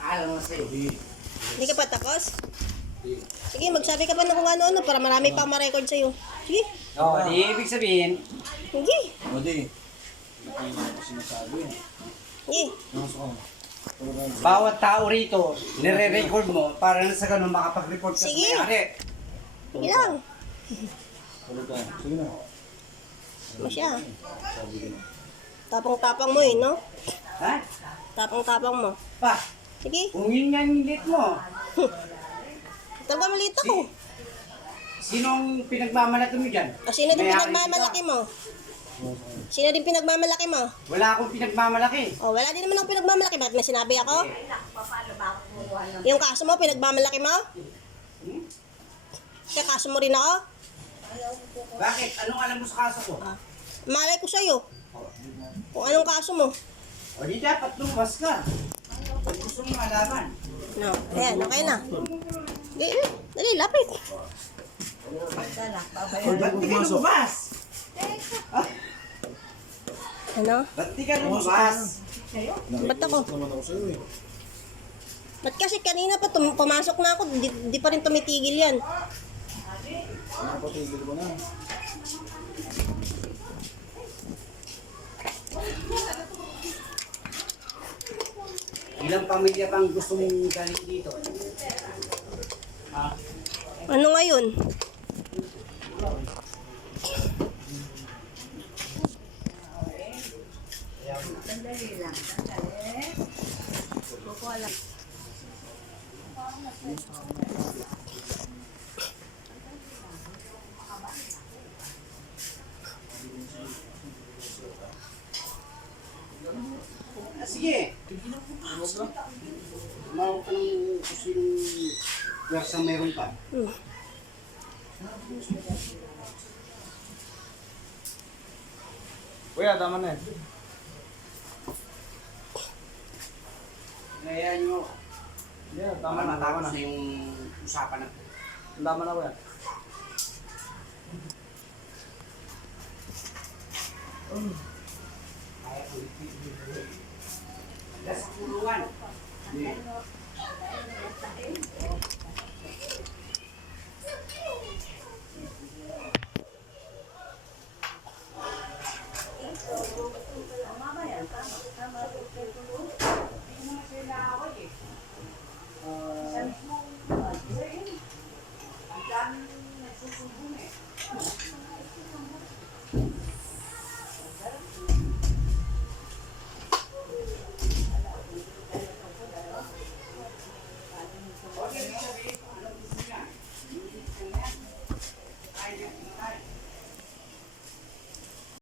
Alam mo sa'yo. Hindi ka pa tapos? Sige, magsabi ka pa ng kung ano-ano para marami pang ma-record sa'yo. Sige, Oo, di ibig sabihin, sige, O di. Hindi ko sinasabi sige. Bawat tao rito, nire-record mo para na sa ganun makapag-report ka sa Sige. may-ari. Sige lang. Sige na. Masya. Na. Tapang-tapang mo eh, no? Ha? Tapang-tapang mo. Pa, Sige, kung yun yung lit mo, talaga maliit ako. sinong pinagmamalaki mo dyan? O, sino din pinagmamalaki mo? Sino din pinagmamalaki mo? Wala akong pinagmamalaki. O, wala din naman akong pinagmamalaki. Bakit may sinabi ako? Yung kaso mo, pinagmamalaki mo? Kaya kaso mo rin ako? Bakit? Anong alam mo sa kaso ko? Malay ko sa'yo. Kung anong kaso mo. O di dapat lumabas ka. Kung gusto mo malaman. No, ayan, okay na. Di, dali, lapit. Ba't di ka lumabas? Ano? Ba't di ka lumabas? Ba't ako? eh. Ba't kasi kanina pa tum- pumasok na ako, di, di pa rin tumitigil yan. Napatigil ko na. Ilang pamilya bang gusto mong galing dito? Ano ngayon? Ah, sige. Tumawag ka ng kung sinong pwersang meron pa. Hmm. Kuya, tama na eh. Kaya nyo, Yeah, tama na, tama na yung usapan na. Tama na kuya. Kaya sepuluhan. Ini.